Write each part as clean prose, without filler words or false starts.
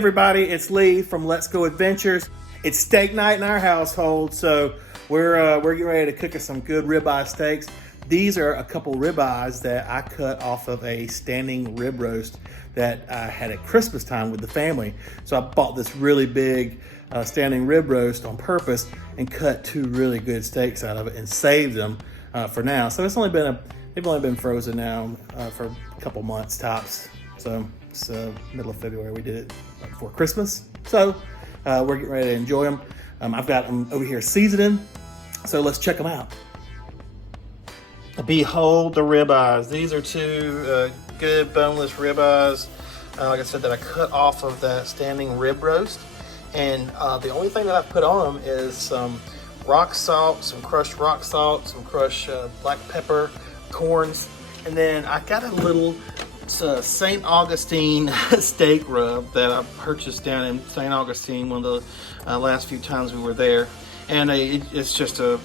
everybody, it's Lee from Let's Go Adventures. It's steak night in our household, so we're getting ready to cook us some good ribeye steaks. These are a couple ribeyes that I cut off of a standing rib roast that I had at Christmas time with the family. So I bought this really big standing rib roast on purpose and cut two really good steaks out of it and saved them for now. So they've only been frozen now for a couple months tops. So it's middle of February. We did it before Christmas. So we're getting ready to enjoy them. I've got them over here seasoning. So let's check them out. Behold the ribeyes. These are two good boneless ribeyes, like I said, that I cut off of that standing rib roast. And the only thing that I've put on them is some rock salt, some crushed rock salt, some crushed black pepper, corns, and then I got a little St. Augustine steak rub that I purchased down in St. Augustine one of the last few times we were there. And it's just a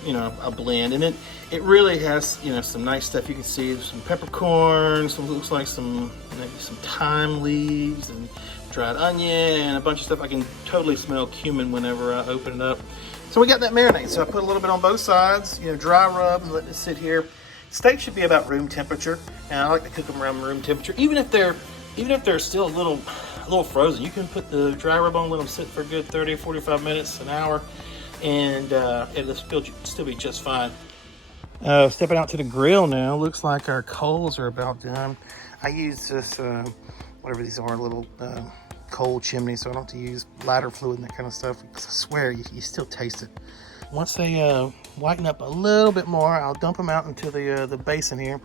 blend, and it really has some nice stuff. You can see some peppercorn, some looks like maybe some thyme leaves and dried onion and a bunch of stuff. I can totally smell cumin whenever I open it up. So we got that marinade. So I put a little bit on both sides, dry rub and let it sit here. Steak should be about room temperature, and I like to cook them around room temperature. Even if they're still a little frozen, you can put the dry rub on, let them sit for a good 30 or 45 minutes, an hour. And it'll still be just fine. Stepping out to the grill now. Looks like our coals are about done. I use this, whatever these are, little coal chimney, so I don't have to use lighter fluid and that kind of stuff. Because I swear, you still taste it. Once they whiten up a little bit more, I'll dump them out into the basin here.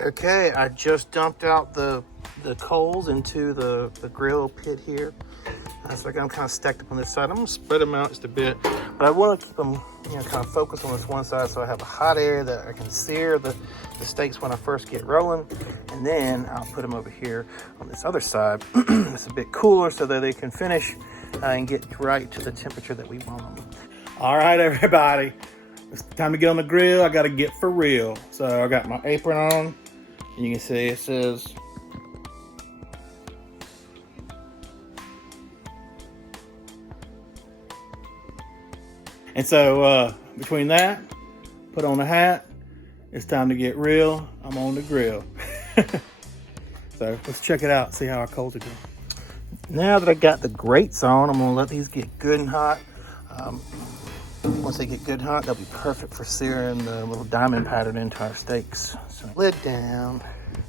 Okay, I just dumped out the coals into the grill pit here. So I got them kind of stacked up on this side. I'm gonna spread them out just a bit, but I want to keep them, kind of focused on this one side, so I have a hot area that I can sear the steaks when I first get rolling, and then I'll put them over here on this other side. It's a bit cooler so that they can finish and get right to the temperature that we want them. All right, everybody, it's time to get on the grill. I got to get for real. So I got my apron on, and you can see it says And so between that, put on the hat, it's time to get real. I'm on the grill. So let's check it out, see how our coals are doing. Now that I got the grates on, I'm gonna let these get good and hot. Once they get good and hot, they'll be perfect for searing the little diamond pattern into our steaks. So lid down.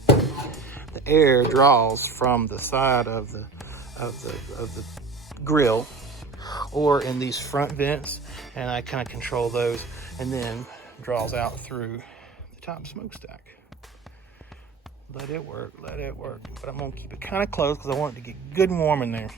The air draws from the side of the grill or in these front vents, and I kind of control those, and then draws out through the top smokestack. Let it work, but I'm gonna keep it kind of close because I want it to get good and warm in there.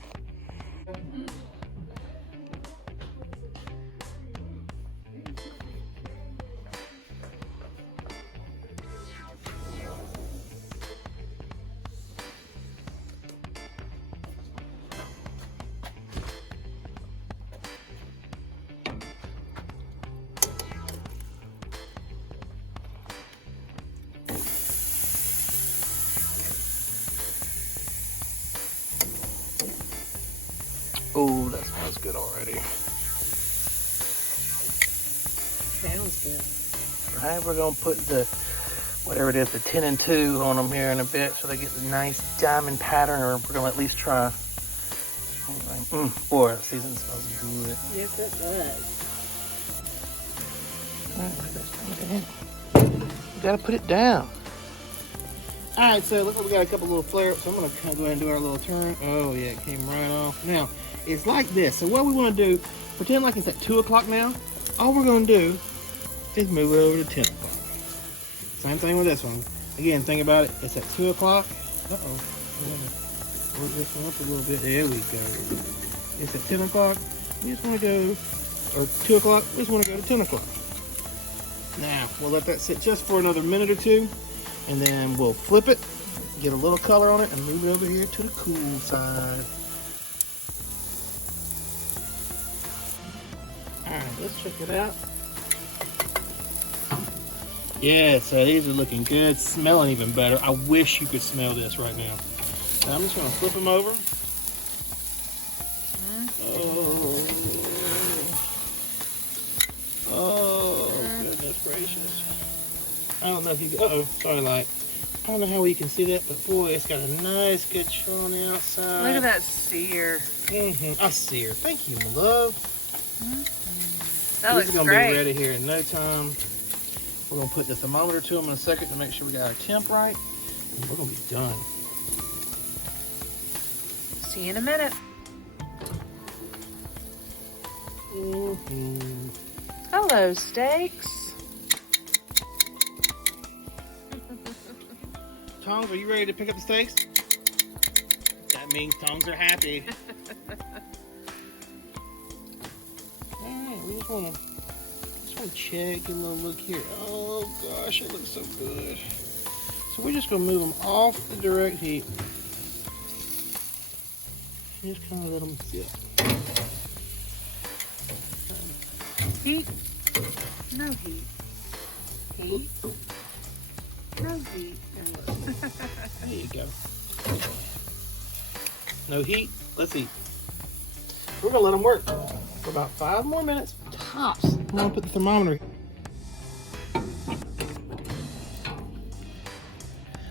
Oh, that smells good already. Sounds good. Right, we're gonna put the, whatever it is, the 10 and 2 on them here in a bit so they get the nice diamond pattern, or we're gonna at least try. Boy, that season smells good. Yes, it does. All right, you gotta put it down. All right, so look like we got a couple little flare-ups. So I'm gonna kind of go ahead and do our little turn. Oh yeah, it came right off. Now, it's like this. So what we wanna do, pretend like it's at 2 o'clock now. All we're gonna do is move it over to 10 o'clock. Same thing with this one. Again, think about it. It's at 2 o'clock. Uh-oh. Work this one up a little bit. There we go. It's at 10 o'clock. We just wanna go, or 2 o'clock, we just wanna go to 10 o'clock. Now, we'll let that sit just for another minute or two. And then we'll flip it, get a little color on it, and move it over here to the cool side. All right, let's check it out. Yeah, so these are looking good, smelling even better. I wish you could smell this right now. So I'm just gonna flip them over. Oh, goodness gracious. I don't know if you, sorry, light. I don't know how well you can see that, but boy, it's got a nice, good chill on the outside. Look at that sear. I see her. Thank you, my love. That looks These are going to great. be ready here in no time. We're going to put the thermometer to them in a second to make sure we got our temp right. And we're going to be done. See you in a minute. Hello, steaks. Tongs, are you ready to pick up the steaks? That means tongs are happy. Alright, we just want to check, get a little look here. Oh gosh, it looks so good. So we're just going to move them off the direct heat. And just kind of let them sit. Heat? No heat. Heat? No heat. There you go. No heat, let's eat. We're going to let them work for about 5 more minutes, tops. I'm going to put the thermometer.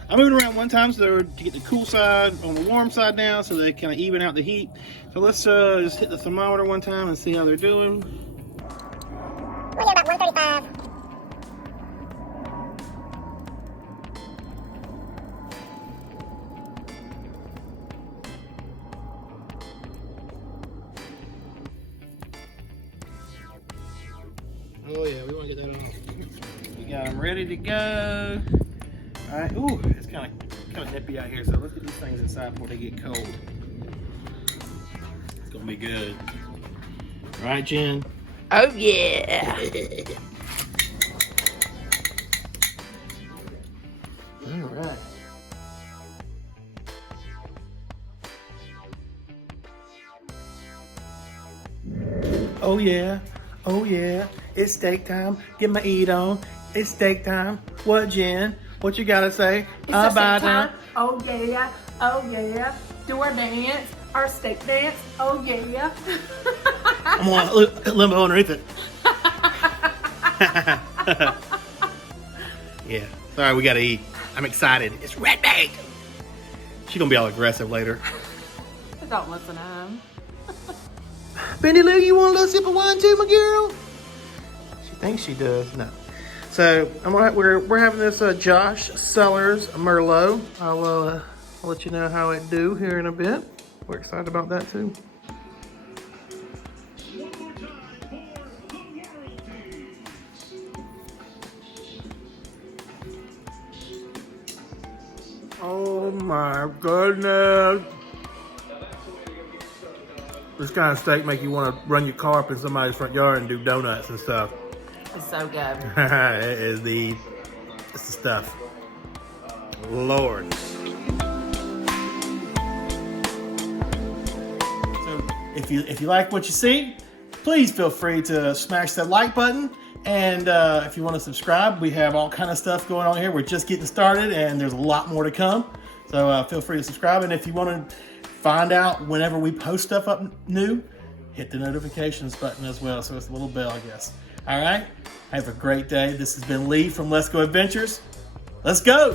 I moved it around one time to get the cool side on the warm side down so they kind of even out the heat. So let's just hit the thermometer one time and see how they're doing. We're at about 135. Oh yeah, we want to get that on. We got them ready to go. All right. Ooh, it's kind of nippy out here, so let's get these things inside before they get cold. It's gonna be good. All right, Jen. Oh, yeah. All right. Oh yeah, oh yeah, it's steak time. Get my eat on. It's steak time. What, Jen? What you gotta say? It's steak time. Oh yeah, oh yeah. Do our dance, our steak dance. Oh yeah. I'm on limbo underneath it. Yeah. Sorry, we gotta eat. I'm excited. It's red bait. She's gonna be all aggressive later. Don't listen to him. Bendy Lou, you want a little sip of wine too, my girl? She thinks she does. No. So we're having this Josh Sellers Merlot. I'll let you know how it do here in a bit. We're excited about that too. Oh my goodness. This kind of steak make you want to run your car up in somebody's front yard and do donuts and stuff. It's so good. It's the stuff. Lord. So if you like what you see, please feel free to smash that like button. And if you want to subscribe, we have all kind of stuff going on here. We're just getting started and there's a lot more to come. So feel free to subscribe. And if you want to find out whenever we post stuff up new, hit the notifications button as well. So it's a little bell, I guess. All right. Have a great day. This has been Lee from Let's Go Adventures. Let's go.